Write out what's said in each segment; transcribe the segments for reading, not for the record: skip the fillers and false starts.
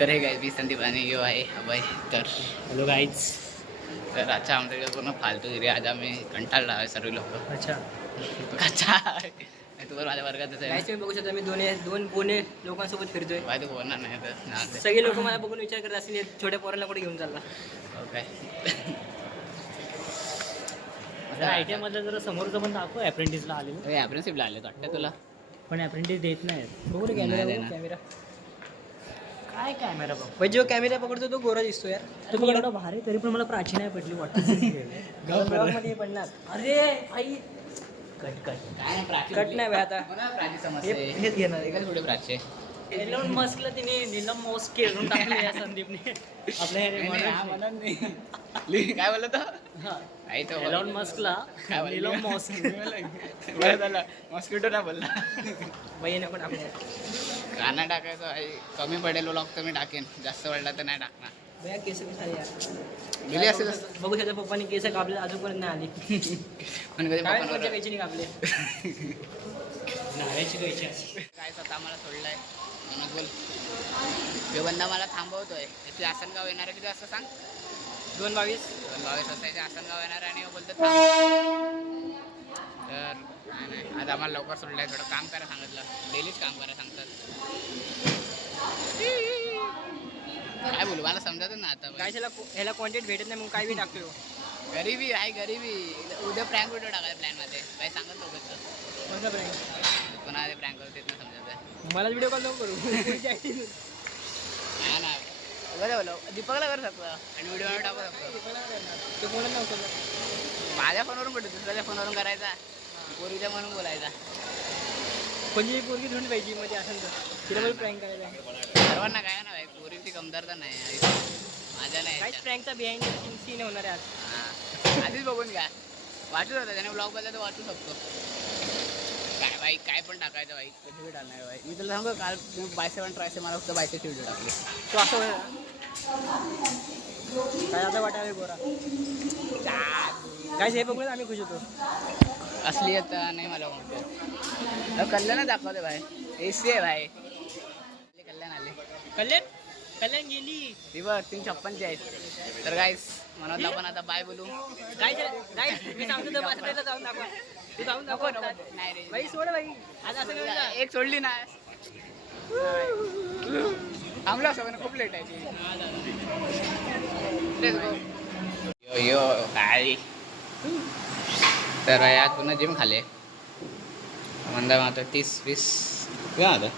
तर हे गाईज मी संदीप आणि यो आहे अभय. तर हॅलो गाईज. तर आजच्या आमच्याकडे पूर्ण फालतूगिरी. आज आम्ही कंटाळला आहे सर्व लोक. अच्छा अच्छा तू पण माझ्या वर्गातच आहे. तुम्ही बघू शकता मी दोन पुणे लोकांसोबत फिरतोय. तू बोलणार नाही तर सगळे लोक मला बघून विचार करत असतील छोट्या पोरांना कुठे घेऊन चालला. ओके. ITI मधलं जरा समोरचं पण दाखव. अप्रेंटिसला आलेलं ॲप्रेन्सिपला आले वाटतं तुला. पण अप्रेंटिस देत नाही. बघू रे नाही कॅमेरा. देणार. कॅमेरा काय कॅमेरा बघ भाई. जो कॅमेरा पकडतो तो गोरा दिसतो यार. तुम्ही एवढं भारी तरी पण मला प्राची नाही पडली वाटतं. मध्ये पडणार. अरे आई कट काय कट नाही भाई आता. प्राची समस्या हेच घेणार. एकाच पुढे प्राची. एलोन मस्कला तिने नीलम मॉस्क केळून टाकले या संदीपने. आपल्या काय बोलत एलोन मस्कला नीलम मॉस्क. बरं झालं मॉस्किटो ना बोलला. बाई नको टाकू. गाणं टाकायचं आहे. कमी पडेल व्लॉग तर मी टाकेन. जास्त वाढला तर नाही टाकणार. भैया केस कसे यार. गेली असेल बघू शकता पप्पानी केस कापले अजूनपर्यंत नाही आली. पण कधी काय पप्पांवर- कैची नाही कापले. नाव्याची कैची. काय स्वतः आम्हाला सोडलाय म्हणून बोल. तो बंदा मला थांबवतोय. त्याची आसनगाव येणार आहे किती वाजता सांग. 2:22 वाजता आसनगाव येणार आहे आणि बोलतो थांब. तर नाही आज आम्हाला लवकर सोडलंय. थोडं काम करा सांगितलं. डेलीच काम करा सांगतात. काय बोलू मला समजत ना आता. काय ह्याला कॉन्टेंट भेटत नाही मग काय बी टाकतोय. गरिबी आहे गरिबी. उद्या प्रँक व्हिडिओ टाकायचा प्लॅनमध्ये. काय सांगत नव्हतं. कोणता प्रँक. पुन्हा ते प्रँक करत ना समजत आहे. मला व्हिडिओ कॉल नको करू. नाही ना बरं बोलो दीपकला करू शकतो आणि व्हिडिओ टाकू शकतो. तो कोणाला नव्हतं. माझ्या फोनवरून कुठे दुसऱ्याच्या फोनवरून करायचा. पोरीच्या म्हणून बोलायचा. कोणती पोरगी धुंड पाहिजे मध्ये असेल तर तिला पण प्रँक करायला. सर्वांना काय ना भाई पोरीची कमतरता नाही. माझ्या नाही काहीच प्रँकचा बिहाइंड सीन होणार आहे आज. हां आधीच बघून घ्या. वाचू शकतो त्याने ब्लॉग बदला तर वाचू शकतो. काय बाई काय पण टाकायचं बाई. कधी बी टाकणार बाई. मी तुला सांगू काल बायसेवन ट्रायसे मला फक्त बायसेची व्हिडिओ टाकली. तो असं काय आता वाटावे गोरा. काय हे बघून आम्ही खुश होतो. असली आता नाही मला म्हणतो. कल्याण दाखवते भाई. AC आहे भाई. कल्याण आले. कल्याण गेली. ती बघ 356 आहेत. तर गाईस म्हणून आपण आता बाय बोलू. काय मी सांगतो तर बासरीला जाऊन दाखवा. तू जाऊन दाखव. नाही रे बाई सोड बाई. आज असं करू नका. एक सोडली ना. थांबला असं खूप लेट आहे ती. यो यो काय तर आज पुन्हा जिम खाले. मंदा मात्र 30-20 काय आता.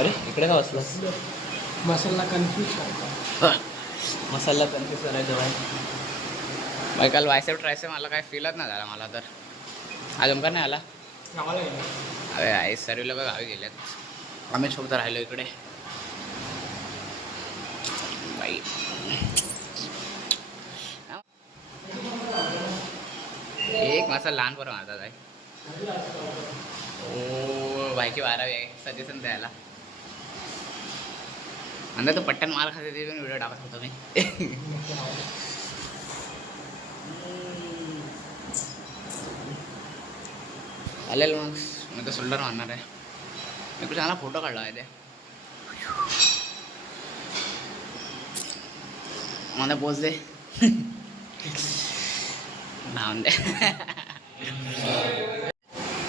अरे इकडे का बसला. मसाला कन्फ्यूज मसाला कन्फ्यूज करायचं बाई काल वायसेप ट्रायसेप मला काय फीलच नाही झाला मला तर. आज ओमकार नाही आला. अरे आई सर्व लोक गावी गेलेत. आम्ही सोबत राहिलो इकडे बाई. एक माझा लहान पोरं मारतात आहे. ओ बाईची 12वी आहे. सजेशन द्यायला अंदा तो पट्टन मार खाते ते पण व्हिडिओ टाकत होतो मी. चालेल मग मी तर सोल्डर मारणार आहे. मी कुठे चांगला फोटो काढला आहे ते. मला पोच दे. नाव दे.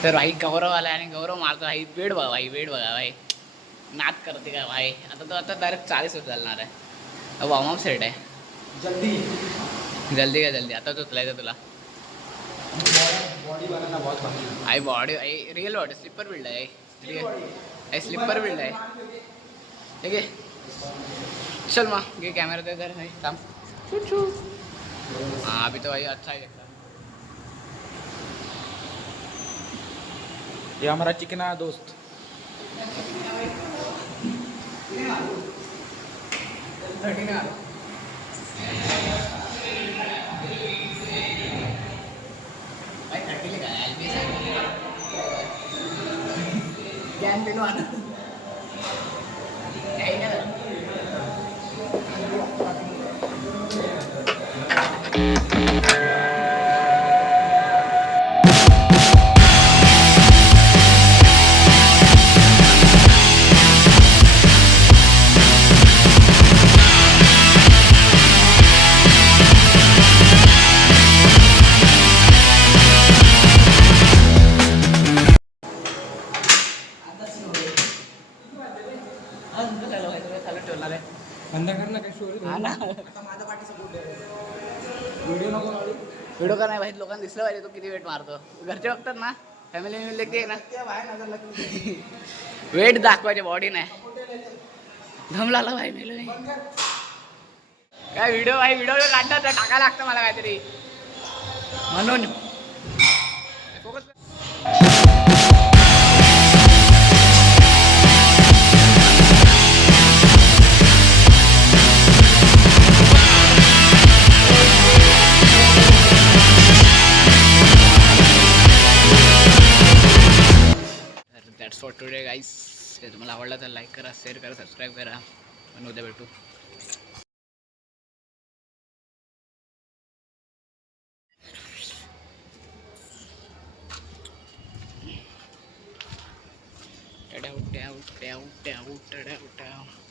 तर भाई गौरव आला आणि गौरव मारतो भाई. वेट बघा भाई. वेट बघा भाई. नाद करते का भाई. आता तो आता डायरेक्ट 40 वर चालणार आहे. वॉर्मअप सेट आहे. जल्दी का जल्दी आता उचलायचं तुला. आई बॉडी आई रिअल बॉडी स्लिपर बिल्ड आहे. रिअल स्लिपर बिल्ड आहे. ठीक आहे चल मग घे कॅमेरा दे इधर भाई. थांब. हाँ अभी तो भाई अच्छा ही लगता है. ये हमारा चिकना दोस्त. ज्ञान पेलो आना. चालू ठेवणार आहे बंद कर ना काय स्टोरी हा ना व्हिडिओ का नाही माहित लोकांना दिसलं पाहिजे तो किती वेट मारतो घरचे बघतात ना फॅमिली मिळले ना वेट दाखवायचे बॉडी नाही धम लागला भाई मेलो काय व्हिडिओ काढतात टाकायला लागतं मला काहीतरी म्हणून दॅट्स फॉर टुडे गाईस ते तुम्हाला आवडलं तर लाईक करा शेअर करा सबस्क्राईब करा आणि उद्या भेटू टड्या उट्या उट्या उट्या उट्या उट्या